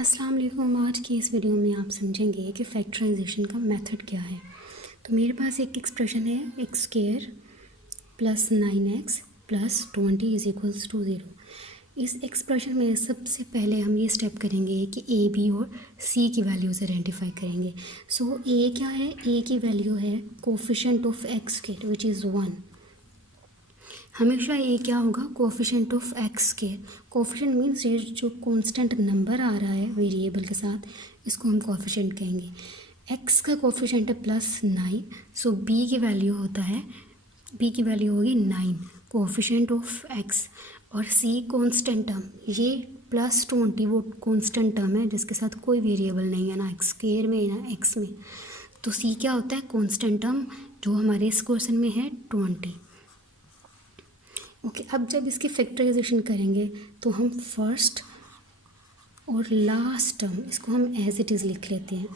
अस्सलाम वालेकुम। आज की इस वीडियो में आप समझेंगे कि फैक्टराइजेशन का मेथड क्या है। तो मेरे पास एक एक्सप्रेशन है x square plus 9x plus 20 is equals to 0। इस एक्सप्रेशन में सबसे पहले हम ये स्टेप करेंगे कि ए बी और सी की वैल्यूज़ आइडेंटिफाई करेंगे। सो ए क्या है, ए की वैल्यू है coefficient of x square which is 1। हमेशा ये क्या होगा, कोफिशिएंट ऑफ एक्स के। कोफिशिएंट मीन्स ये जो कांस्टेंट नंबर आ रहा है वेरिएबल के साथ, इसको हम कोफिशिएंट कहेंगे। एक्स का कोफिशिएंट है +9, सो बी की वैल्यू होता है, बी की वैल्यू होगी 9 कोफिशिएंट ऑफ एक्स। और सी कांस्टेंट टर्म, ये +20 वो कांस्टेंट टर्म है जिसके साथ कोई वेरिएबल नहीं है, ना एक्स स्क्वायर में ना एक्स में। तो सी क्या होता है, कांस्टेंट टर्म, जो हमारे इस क्वेश्चन में है 20। ओके, अब जब इसकी फैक्टराइजेशन करेंगे तो हम फर्स्ट और लास्ट टर्म इसको हम एज इट इज़ लिख लेते हैं।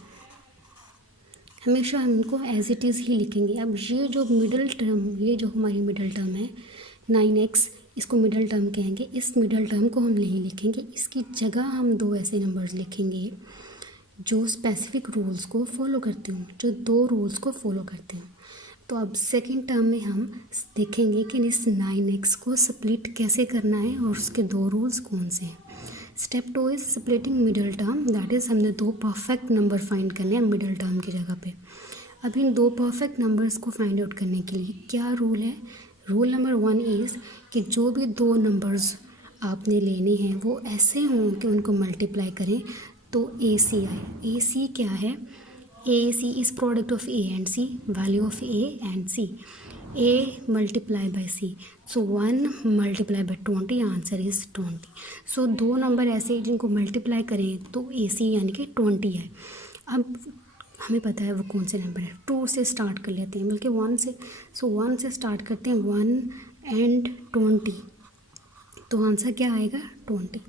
हमेशा हम इनको एज इट इज़ ही लिखेंगे। अब ये जो मिडल टर्म, ये जो हमारी मिडल टर्म है 9x, इसको मिडल टर्म कहेंगे। इस मिडल टर्म को हम नहीं लिखेंगे, इसकी जगह हम दो ऐसे नंबर्स लिखेंगे जो स्पेसिफिक रूल्स को फॉलो करते हो, जो दो रूल्स को फॉलो करते हैं। तो अब सेकेंड टर्म में हम देखेंगे कि इस 9x को स्प्लिट कैसे करना है और उसके दो रूल्स कौन से हैं। Step 2 is splitting middle term, that is हमने दो परफेक्ट नंबर फाइंड करने हैं मिडल टर्म की जगह पे। अब इन दो परफेक्ट नंबर्स को फाइंड आउट करने के लिए क्या रूल है, रूल नंबर 1 इज़ कि जो भी दो नंबर्स आपने लेने हैं वो ऐसे हों कि उनको मल्टीप्लाई करें तो ए सी आए। ए सी क्या है, AC is product of A and C, value of A and C. A multiply by C. So 1 multiply by 20, answer is 20. So दो नंबर ऐसे जिनको मल्टीप्लाई करें तो AC यानी कि 20 है। अब हमें पता है वो कौन से नंबर है, 2 से स्टार्ट कर लेते हैं, बल्कि 1 से। सो 1 से स्टार्ट करते हैं, 1 and 20, तो आंसर क्या आएगा 20।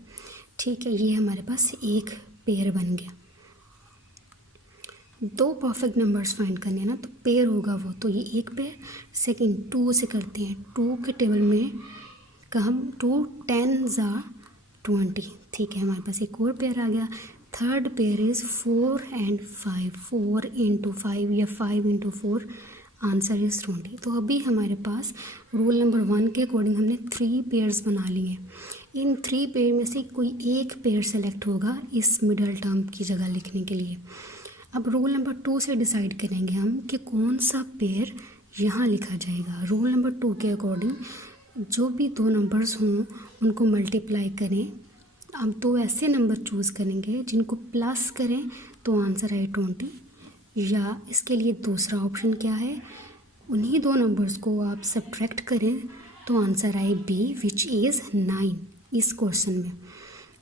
ठीक है, ये हमारे पास एक पेयर बन गया। दो परफेक्ट नंबर्स फाइंड करने हैं ना, तो पेयर होगा वो, तो ये एक पेयर। सेकंड 2 से करते हैं, 2 के टेबल में का हम 2 10 = 20। ठीक है, हमारे पास एक और पेयर आ गया। थर्ड पेयर इज़ 4 and 5, 4 × 5 या 5 × 4, आंसर इज़ 20। तो अभी हमारे पास रूल नंबर 1 के अकॉर्डिंग हमने 3 पेयर्स बना लिए हैं। इन 3 पेयर में से कोई एक पेयर सेलेक्ट होगा इस मिडल टर्म की जगह लिखने के लिए। अब रूल नंबर 2 से डिसाइड करेंगे हम कि कौन सा पेयर यहाँ लिखा जाएगा। रूल नंबर 2 के अकॉर्डिंग जो भी दो नंबर्स हों उनको मल्टीप्लाई करें। अब दो ऐसे नंबर चूज़ करेंगे जिनको प्लस करें तो आंसर आए 20, या इसके लिए दूसरा ऑप्शन क्या है, उन्हीं दो नंबर्स को आप सब्ट्रैक्ट करें तो आंसर आए B विच इज़ 9 इस क्वेश्चन में।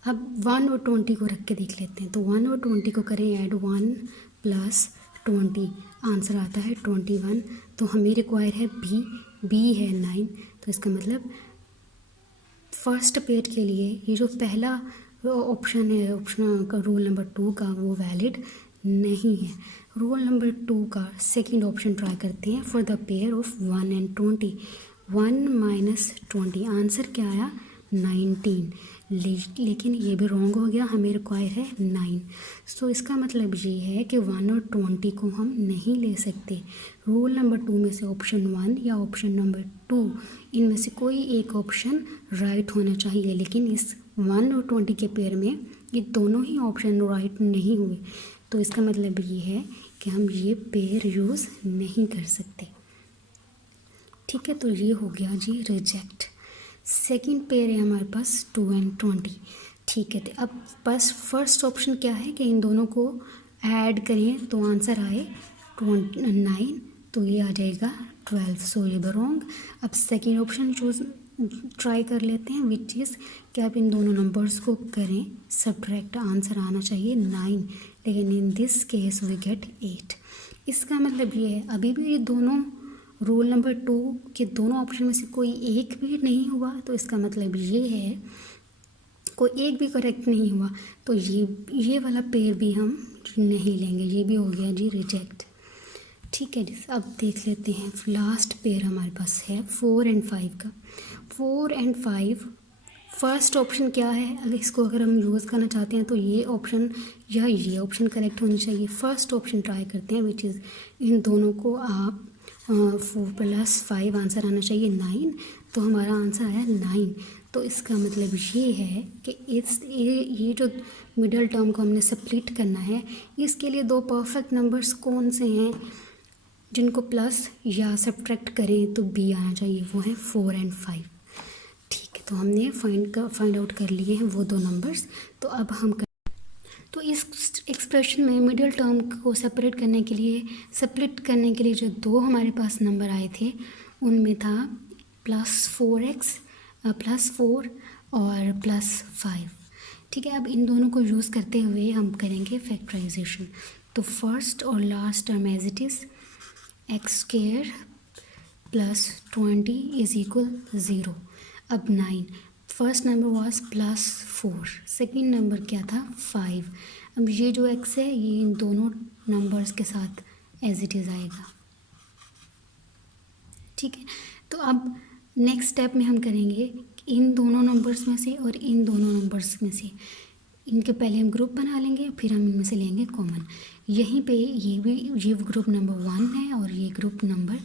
अब 1 और 20 को रख के देख लेते हैं, तो 1 और 20 को करें ऐड, 1 + 20, आंसर आता है 21। तो हमें रिक्वायर है B है 9, तो इसका मतलब फर्स्ट पेयर के लिए ये जो पहला ऑप्शन है, ऑप्शन का रूल नंबर 2 का, वो वैलिड नहीं है। रूल नंबर 2 का सेकंड ऑप्शन ट्राई करते हैं for the pair of 1 and 20। 1 - 20, answer क्या आया 19, लेकिन ये भी रॉन्ग हो गया, हमें रिक्वायर है 9। सो इसका मतलब ये है कि 1 और 20 को हम नहीं ले सकते। रूल नंबर 2 में से ऑप्शन 1 या ऑप्शन नंबर 2, इनमें से कोई एक ऑप्शन राइट होना चाहिए, लेकिन इस 1 और 20 के पेयर में ये दोनों ही ऑप्शन राइट नहीं हुए। तो इसका मतलब ये है कि हम ये पेयर यूज़ नहीं कर सकते। ठीक है, तो ये हो गया जी रिजेक्ट। सेकंड पेयर है हमारे पास 2 and 20। ठीक है, तो अब बस फर्स्ट ऑप्शन क्या है कि इन दोनों को ऐड करें तो आंसर आए 9, तो ये आ जाएगा 12, सो ये रॉन्ग। अब सेकंड ऑप्शन चूज ट्राई कर लेते हैं विच इज़ कि आप इन दोनों नंबर्स को करें सब्ट्रैक्ट, आंसर आना चाहिए 9, लेकिन in this case we get 8। इसका मतलब ये है अभी भी ये दोनों रूल नंबर 2 के दोनों ऑप्शन में से कोई एक भी नहीं हुआ, तो इसका मतलब ये है कोई एक भी करेक्ट नहीं हुआ, तो ये वाला पेयर भी हम नहीं लेंगे, ये भी हो गया जी रिजेक्ट। ठीक है जी, अब देख लेते हैं लास्ट पेयर हमारे पास है 4 and 5 का। 4 and 5 फर्स्ट ऑप्शन क्या है, अगर इसको अगर हम यूज़ करना चाहते हैं तो ये ऑप्शन या ये ऑप्शन करेक्ट होनी चाहिए। फर्स्ट ऑप्शन ट्राई करते हैं, विच इज़ इन दोनों को आप 4+5 आंसर आना चाहिए 9, तो हमारा आंसर आया 9। तो इसका मतलब ये है कि ये जो मिडल टर्म को हमने स्प्लिट करना है, इसके लिए दो परफेक्ट नंबर्स कौन से हैं जिनको प्लस या सब्ट्रैक्ट करें तो बी आना चाहिए, वो है 4 और 5। ठीक है, तो हमने फाइंड आउट कर लिए हैं वो दो नंबर्स। तो अब हम तो इस एक्सप्रेशन में मिडिल टर्म को सेपरेट करने के लिए, स्प्लिट करने के लिए जो दो हमारे पास नंबर आए थे उनमें था +4x +4 और +5। ठीक है, अब इन दोनों को यूज़ करते हुए हम करेंगे फैक्टराइजेशन। तो फर्स्ट और last term as it is x² + 20 = 0। अब 9, first number was +4, second number क्या था 5। अब ये जो x है ये इन दोनों नंबर्स के साथ एज इट इज़ आएगा। ठीक है, तो अब नेक्स्ट स्टेप में हम करेंगे इन दोनों नंबर्स में से और इन दोनों नंबर्स में से, इनके पहले हम ग्रुप बना लेंगे, फिर हम इनमें से लेंगे कॉमन। यहीं पे ये ग्रुप नंबर 1 है और ये ग्रुप नंबर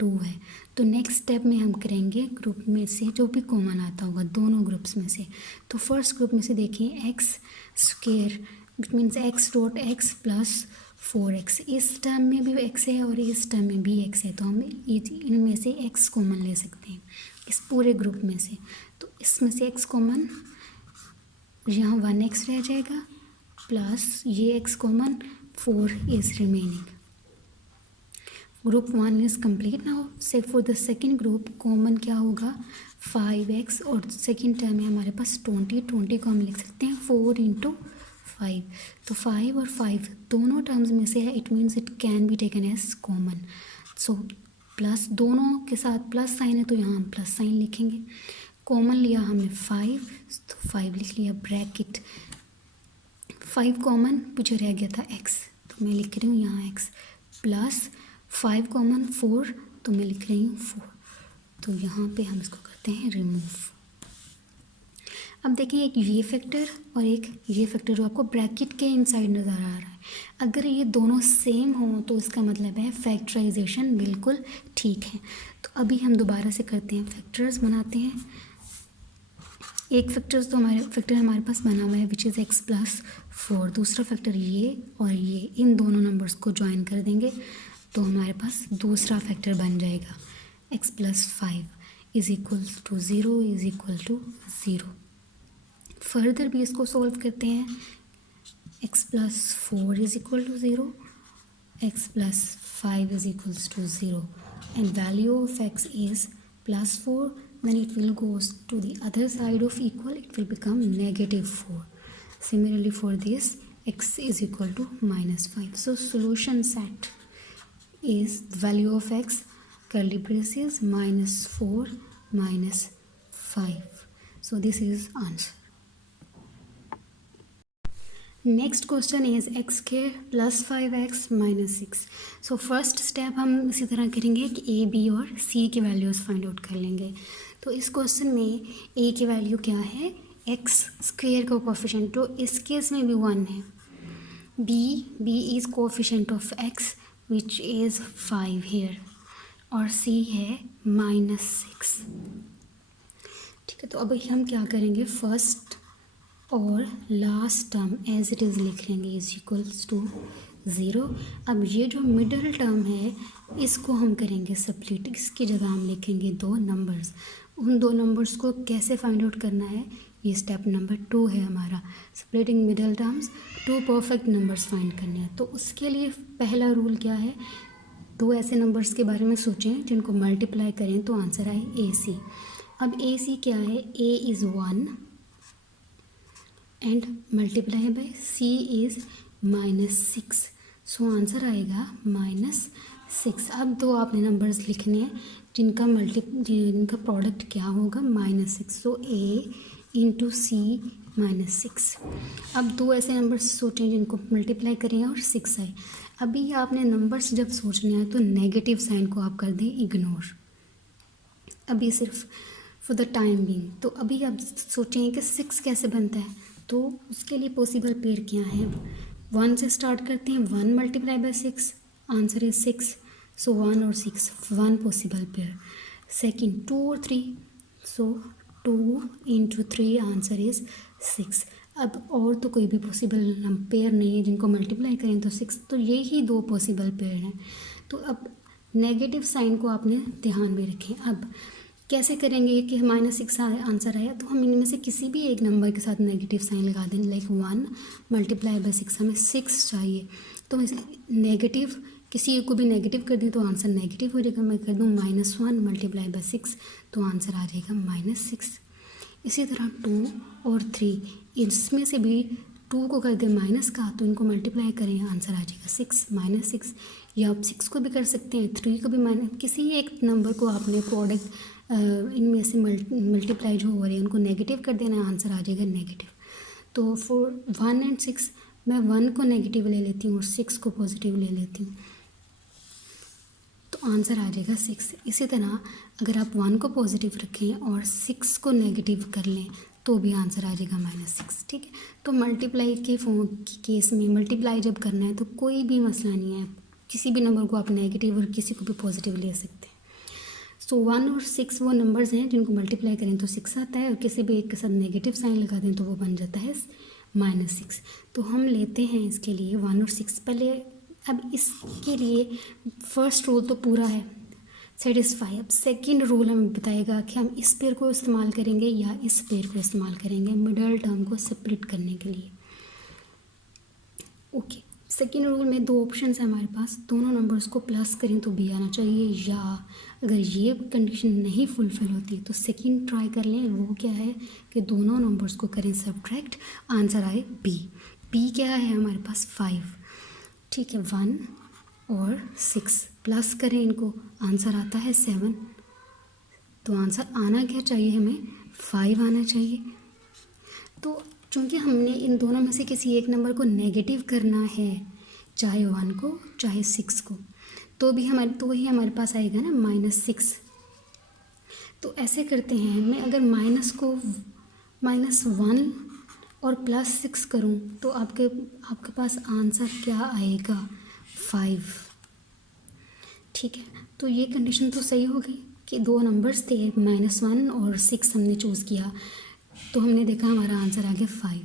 2 है। तो नेक्स्ट स्टेप में हम करेंगे ग्रुप में से जो भी कॉमन आता होगा दोनों ग्रुप्स में से। तो फर्स्ट ग्रुप में से देखिए x², which means x.x + 4x। इस टर्म में भी x है और इस टर्म में भी x है, तो हम इनमें से x कॉमन ले सकते हैं इस पूरे ग्रुप में से। तो इसमें से x कॉमन, यहाँ 1x रह जाएगा प्लस ये x common, 4 is remaining. Group 1 is complete now. So for the second group common क्या होगा 5x और सेकेंड टर्म में हमारे पास 20 को हम लिख सकते हैं 4 × 5। तो 5 और 5 दोनों टर्म्स में से है, it means it can be taken as common. So plus दोनों के साथ प्लस साइन है तो यहाँ हम प्लस साइन लिखेंगे। कॉमन लिया हमने 5, तो 5 लिख लिया ब्रैकेट 5 कॉमन, पीछे रह गया था x, तो मैं लिख रही हूँ यहाँ x प्लस 5 कॉमन 4, तो मैं लिख रही हूँ 4। तो यहाँ पे हम इसको करते हैं रिमूव। अब देखिए एक ये फैक्टर और एक ये फैक्टर जो आपको ब्रैकेट के इनसाइड नज़र आ रहा है, अगर ये दोनों सेम हो तो इसका मतलब है फैक्टराइजेशन बिल्कुल ठीक है। तो अभी हम दोबारा से करते हैं, फैक्टर्स बनाते हैं। एक फैक्टर हमारे पास बना हुआ है विच इज़ x + 4, दूसरा फैक्टर ये और ये, इन दोनों नंबर्स को ज्वाइन कर देंगे तो हमारे पास दूसरा फैक्टर बन जाएगा x + 5 = 0 = 0। फर्दर भी इसको सॉल्व करते हैं, x + 4 = 0, x + 5 = 0 and value of x is +4, then it will goes to the other side of equal, it will become -4. Similarly for this x is equal to -5. So solution set is value of x curly braces -4 -5. So this is answer. Next question is x² + 5x - 6। So first step हम इसी तरह करेंगे कि a, b और c की values find out कर लेंगे। तो इस क्वेश्चन में a की वैल्यू क्या है x² का कोफिशिएंट, तो इस केस में भी 1 है। b is coefficient of x which is 5 here, और c है -6। ठीक है, तो अभी हम क्या करेंगे, फर्स्ट और last term as it is लिख लेंगे = 0। अब ये जो मिडल टर्म है इसको हम करेंगे स्प्लिट, इसकी जगह हम लिखेंगे 2 नंबर्स। उन 2 नंबर्स को कैसे फाइंड आउट करना है, ये स्टेप नंबर 2 है हमारा, splitting middle terms, 2 perfect numbers find करने हैं। तो उसके लिए पहला रूल क्या है, 2 ऐसे नंबर्स के बारे में सोचें जिनको मल्टीप्लाई करें तो आंसर आए AC। अब AC क्या है, A is 1 and multiply by c is -6, so answer आएगा -6। अब 2 आपने नंबर्स लिखने हैं जिनका प्रोडक्ट क्या होगा -6, सो a × c -6। अब 2 ऐसे नंबर्स सोचें जिनको मल्टीप्लाई करें और 6 आए। अभी आपने नंबर्स जब सोचने हैं तो नेगेटिव साइन को आप कर दें इग्नोर। अभी सिर्फ फॉर द टाइम बीइंग। तो अभी आप सोचेंगे कि 6 कैसे बनता है, तो उसके लिए पॉसिबल पेयर क्या है। 1 से स्टार्ट करते हैं, 1 मल्टीप्लाई बाय 6, आंसर इज 6। सो 1 और 6 1 पॉसिबल पेयर। सेकेंड 2 और 3, सो 2 इंटू 3 आंसर इज 6। अब और तो कोई भी पॉसिबल पेयर नहीं है जिनको मल्टीप्लाई करें तो 6, तो ये ही 2 पॉसिबल पेयर हैं। तो अब नेगेटिव साइन को आपने ध्यान में रखें। अब कैसे करेंगे कि -6 आंसर आया, तो हम इनमें से किसी भी एक नंबर के साथ नेगेटिव साइन लगा दें। लाइक 1 मल्टीप्लाई बाय 6, हमें 6 चाहिए, तो नेगेटिव किसी को भी नेगेटिव कर दें तो आंसर नेगेटिव हो जाएगा। मैं कर दूँ -1 मल्टीप्लाई बाय 6, तो आंसर आ जाएगा -6। इसी तरह 2 और 3, इसमें से भी 2 को कर दें माइनस का, तो इनको मल्टीप्लाई करें, आंसर आ जाएगा 6 -6। या आप 6 को भी कर सकते हैं, 3 को भी माइनस, किसी एक नंबर को आपने प्रोडक्ट इनमें से मल्टीप्लाई जो हो रहे हैं उनको नेगेटिव कर देना, आंसर आ जाएगा नेगेटिव। तो फॉर 1 एंड 6 मैं 1 को नेगेटिव ले लेती हूँ और 6 को पॉजिटिव ले लेती हूँ, तो आंसर आ जाएगा 6। इसी तरह अगर आप 1 को पॉजिटिव रखें और 6 को नेगेटिव कर लें तो भी आंसर आ जाएगा -6। ठीक है, तो मल्टीप्लाई के केस में मल्टीप्लाई जब करना है तो कोई भी मसला नहीं है, किसी भी नंबर को आप नेगेटिव और किसी को भी पॉजिटिव ले सकते हैं। सो 1 और 6 वो नंबर्स हैं जिनको मल्टीप्लाई करें तो 6 आता है, और किसी भी एक के साथ नेगेटिव साइन लगा दें तो वो बन जाता है -6। तो हम लेते हैं इसके लिए 1 और 6 पहले। अब इसके लिए फर्स्ट रूल तो पूरा है, सेटिस्फाई। अब सेकेंड रूल हमें बताएगा कि हम इस पेयर को इस्तेमाल करेंगे या इस पेयर को इस्तेमाल करेंगे मिडल टर्म को सेपरेट करने के लिए। ओके, सेकेंड रूल में 2 ऑप्शन है हमारे पास, दोनों नंबर्स को प्लस करें तो बी आना चाहिए, या अगर ये कंडीशन नहीं फुलफिल होती तो सेकेंड ट्राई कर लें। वो क्या है कि दोनों नंबर्स को करें सब्ट्रैक्ट, आंसर आए बी। बी क्या है हमारे पास 5। ठीक है, 1 और 6 प्लस करें इनको, आंसर आता है 7। तो आंसर आना क्या चाहिए हमें, 5 आना चाहिए। तो चूँकि हमने इन दोनों में से किसी एक नंबर को नेगेटिव करना है, चाहे 1 को चाहे 6 को, तो भी वही हमारे पास आएगा ना -6। तो ऐसे करते हैं, मैं अगर माइनस को -1 और +6 करूं तो आपके पास आंसर क्या आएगा 5। ठीक है, तो ये कंडीशन तो सही हो गई कि 2 नंबर्स थे, -1 और 6 हमने चूज़ किया, तो हमने देखा हमारा आंसर आ गया 5।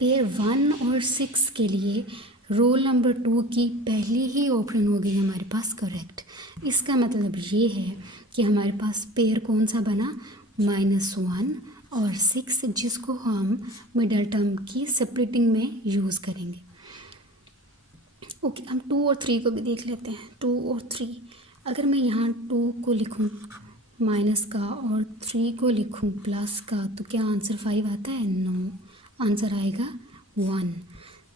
पेयर 1 और 6 के लिए रोल नंबर 2 की पहली ही ऑप्शन हो गई हमारे पास करेक्ट। इसका मतलब ये है कि हमारे पास पेयर कौन सा बना, -1 और 6, जिसको हम मिडल टर्म की सेपरेटिंग में यूज़ करेंगे। ओके, हम 2 और 3 को भी देख लेते हैं। 2 और 3, अगर मैं यहाँ 2 को लिखूँ माइनस का और 3 को लिखूँ प्लस का, तो क्या आंसर 5 आता है, नो, आंसर आएगा 1।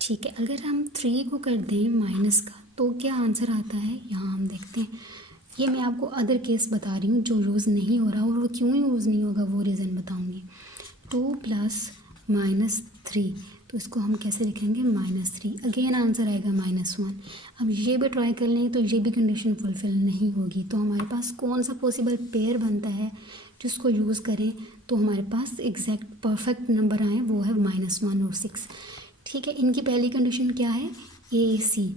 ठीक है, अगर हम 3 को कर दें माइनस का तो क्या आंसर आता है, यहाँ हम देखते हैं। ये मैं आपको अदर केस बता रही हूँ जो यूज़ नहीं हो रहा, और वो क्यों यूज़ नहीं होगा वो रीज़न बताऊँगी। 2 + -3, तो इसको हम कैसे लिखेंगे, -3, अगेन आंसर आएगा -1। अब ये भी ट्राई कर लें तो ये भी कंडीशन फुलफिल नहीं होगी, तो हमारे पास कौन सा पॉसिबल पेयर बनता है जिसको यूज़ करें तो हमारे पास एग्जैक्ट परफेक्ट नंबर आए, वो है -1 और 6। ठीक है, इनकी पहली कंडीशन क्या है, AC,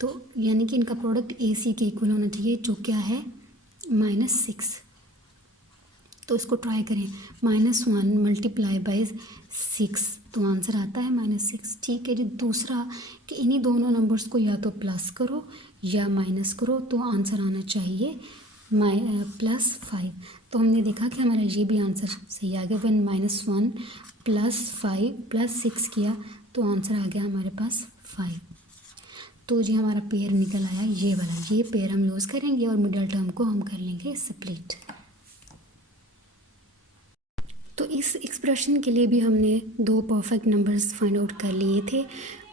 तो यानी कि इनका प्रोडक्ट AC के इक्वल होना चाहिए, जो क्या है -6। तो इसको ट्राई करें, -1 मल्टीप्लाई बाय 6, तो आंसर आता है -6। ठीक है जी, दूसरा कि इन्हीं दोनों नंबर्स को या तो प्लस करो या माइनस करो, तो आंसर आना चाहिए +5। तो हमने देखा कि हमारा ये भी आंसर सही आ गया। वन -1 + 5 + 6 किया तो आंसर आ गया हमारे पास 5। तो जी हमारा पेयर निकल आया ये वाला, ये पेयर हम यूज़ करेंगे और मिडल टर्म को हम कर लेंगे स्प्लिट। तो इस एक्सप्रेशन के लिए भी हमने 2 परफेक्ट नंबर्स फाइंड आउट कर लिए थे,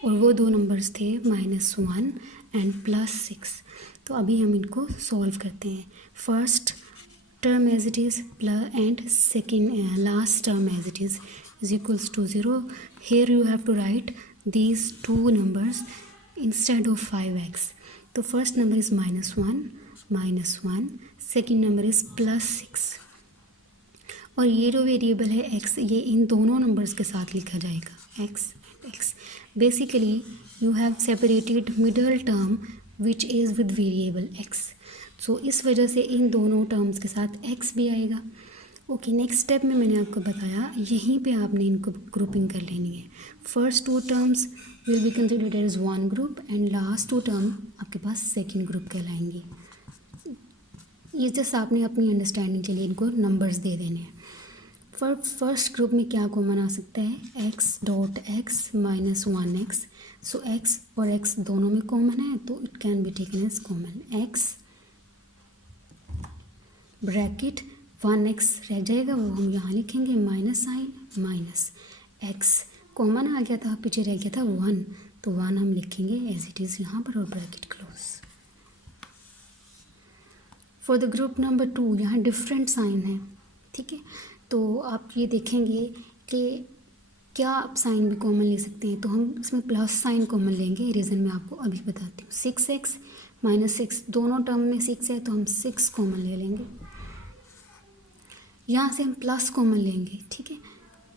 और वो 2 नंबर्स थे -1 एंड +6। तो अभी हम इनको सॉल्व करते हैं। First term as it is and second last term as it is equals to 0। Here you have to write these 2 numbers instead of 5x. तो फर्स्ट नंबर इज़ -1, second number is +6, और ये जो वेरिएबल है x, ये इन दोनों नंबर्स के साथ लिखा जाएगा, x and x। Basically you have separated middle term which is with variable x, सो इस वजह से इन दोनों टर्म्स के साथ x भी आएगा। ओके, नेक्स्ट स्टेप में मैंने आपको बताया यहीं पे आपने इनको ग्रुपिंग कर लेनी है। First two terms will be considered as one group and last two term आपके पास सेकेंड ग्रुप कहलाएंगे। ये जस्ट आपने अपनी अंडरस्टैंडिंग के लिए इनको नंबर्स दे देने हैं। फर्स्ट ग्रुप में क्या कॉमन आ सकता है, x dot x minus 1x, so x और x दोनों में कॉमन है तो it can be taken as common. x bracket 1x रह जाएगा, वो हम यहाँ लिखेंगे minus sign minus x, common आ गया था, पीछे रह गया था 1, तो 1 हम लिखेंगे एज इट इज़ यहाँ पर और bracket close. For the group number 2 यहाँ डिफरेंट साइन है, ठीक है, तो आप ये देखेंगे कि क्या आप साइन भी कॉमन ले सकते हैं, तो हम इसमें प्लस साइन कॉमन लेंगे। रीज़न मैं आपको अभी बताती हूँ। 6x माइनस 6 दोनों टर्म में 6 है तो हम 6 कॉमन ले लेंगे। यहाँ से हम प्लस कॉमन लेंगे, ठीक है।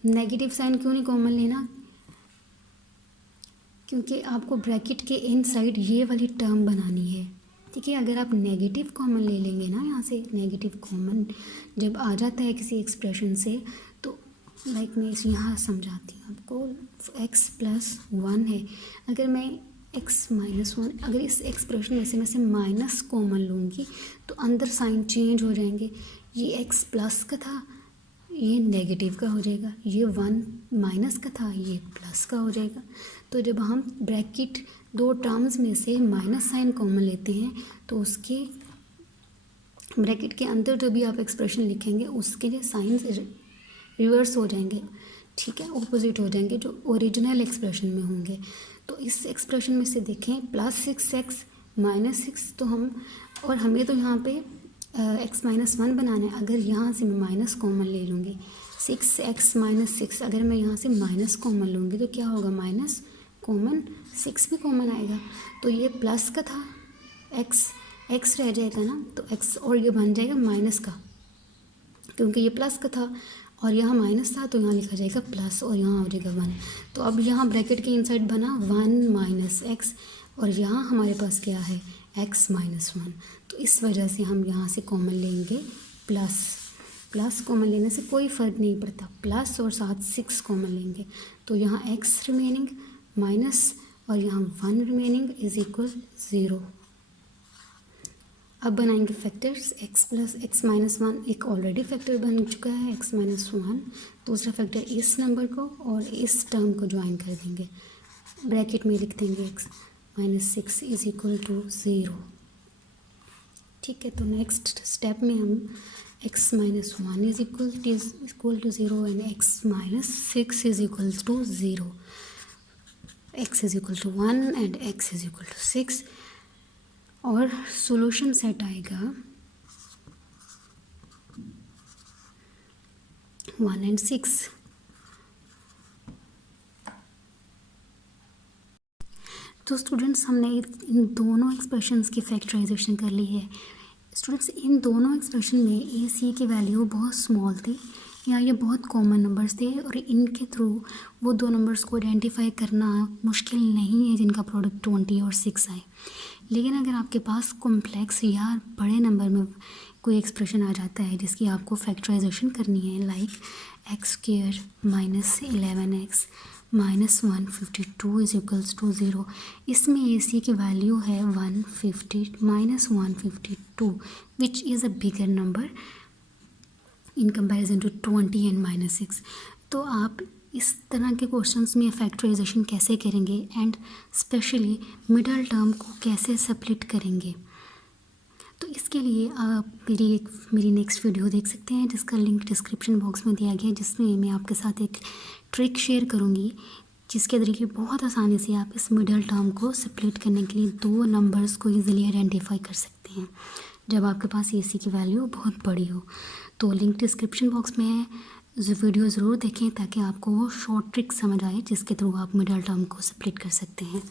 नेगेटिव साइन क्यों नहीं कॉमन लेना, क्योंकि आपको ब्रैकेट के इन साइड ये वाली टर्म बनानी है, ठीक है। अगर आप नेगेटिव कॉमन ले लेंगे ना, यहाँ से नेगेटिव कॉमन जब आ जाता है किसी एक्सप्रेशन से, तो लाइक मैं यहाँ समझाती हूँ आपको। x प्लस 1 है, अगर मैं x माइनस 1, अगर इस एक्सप्रेशन में से माइनस कॉमन लूँगी तो अंदर साइन चेंज हो जाएंगे। ये x प्लस का था, ये नेगेटिव का हो जाएगा, ये 1 माइनस का था, ये प्लस का हो जाएगा। तो जब हम ब्रैकेट दो टर्म्स में से माइनस साइन कॉमन लेते हैं तो उसके ब्रैकेट के अंदर जो भी आप एक्सप्रेशन लिखेंगे उसके लिए साइंस रिवर्स हो जाएंगे, ठीक है, ऑपोजिट हो जाएंगे जो ओरिजिनल एक्सप्रेशन में होंगे। तो इस एक्सप्रेशन में से देखें प्लस 6x माइनस 6, तो हम और हमें तो यहाँ पे x माइनस 1 बनाना है। अगर यहाँ से मैं माइनस कॉमन ले लूँगी 6x माइनस 6, अगर मैं यहाँ से माइनस कॉमन लूँगी तो क्या होगा, माइनस कॉमन 6 भी कॉमन आएगा। तो ये प्लस का था, x रह जाएगा ना, तो x और ये बन जाएगा माइनस का, क्योंकि ये प्लस का था और यहाँ माइनस था तो यहाँ लिखा जाएगा प्लस और यहाँ हो जाएगा 1। तो अब यहाँ ब्रैकेट के इनसाइड बना 1 माइनस x और यहाँ हमारे पास क्या है, x माइनस 1। तो इस वजह से हम यहाँ से कॉमन लेंगे प्लस कॉमन लेने से कोई फ़र्क नहीं पड़ता, प्लस और साथ 6 कॉमन लेंगे तो यहाँ x रिमेनिंग माइनस और यहाँ 1 रिमेनिंग इज इक्वल 0। अब बनाएंगे factors, x plus x minus 1 एक ऑलरेडी फैक्टर बन चुका है, x माइनस 1, दूसरा फैक्टर इस नंबर को और इस टर्म को ज्वाइन कर देंगे, ब्रैकेट में लिख देंगे x minus 6 is equal to 0, ठीक है। तो नेक्स्ट स्टेप में हम x minus 1 is equal to 0 and x minus 6 is equal to 0, x is equal to 1 and x is equal to 6 और सॉल्यूशन सेट आएगा 1 एंड 6। तो स्टूडेंट्स हमने इन दोनों एक्सप्रेशंस की फैक्टराइजेशन कर ली है। स्टूडेंट्स इन दोनों एक्सप्रेशन में ए सी की वैल्यू बहुत स्मॉल थी या ये बहुत कॉमन नंबर्स थे और इनके थ्रू वो दो नंबर्स को आइडेंटिफाई करना मुश्किल नहीं है जिनका प्रोडक्ट 20 और 6 आए। लेकिन अगर आपके पास कॉम्प्लेक्स या बड़े नंबर में कोई एक्सप्रेशन आ जाता है जिसकी आपको फैक्टराइजेशन करनी है, like x square minus 11x minus 152 is equals to 0, इसमें ए सी की वैल्यू है 150 minus 152 which is a bigger number in comparison to 20 and minus 6। तो आप इस तरह के क्वेश्चंस में फैक्टराइजेशन कैसे करेंगे एंड स्पेशली मिडल टर्म को कैसे स्प्लिट करेंगे, तो इसके लिए आप मेरी नेक्स्ट वीडियो देख सकते हैं जिसका लिंक डिस्क्रिप्शन बॉक्स में दिया गया है, जिसमें मैं आपके साथ एक ट्रिक शेयर करूंगी जिसके तरीके बहुत आसानी से आप इस मिडल टर्म को स्प्लिट करने के लिए दो नंबर्स को ईजिली आइडेंटिफाई कर सकते हैं जब आपके पास ए सी की वैल्यू बहुत बड़ी हो। तो लिंक डिस्क्रिप्शन बॉक्स में है, वीडियो ज़रूर देखें ताकि आपको वो शॉर्ट ट्रिक समझ आए जिसके थ्रू आप मिडल टर्म को स्प्लिट कर सकते हैं।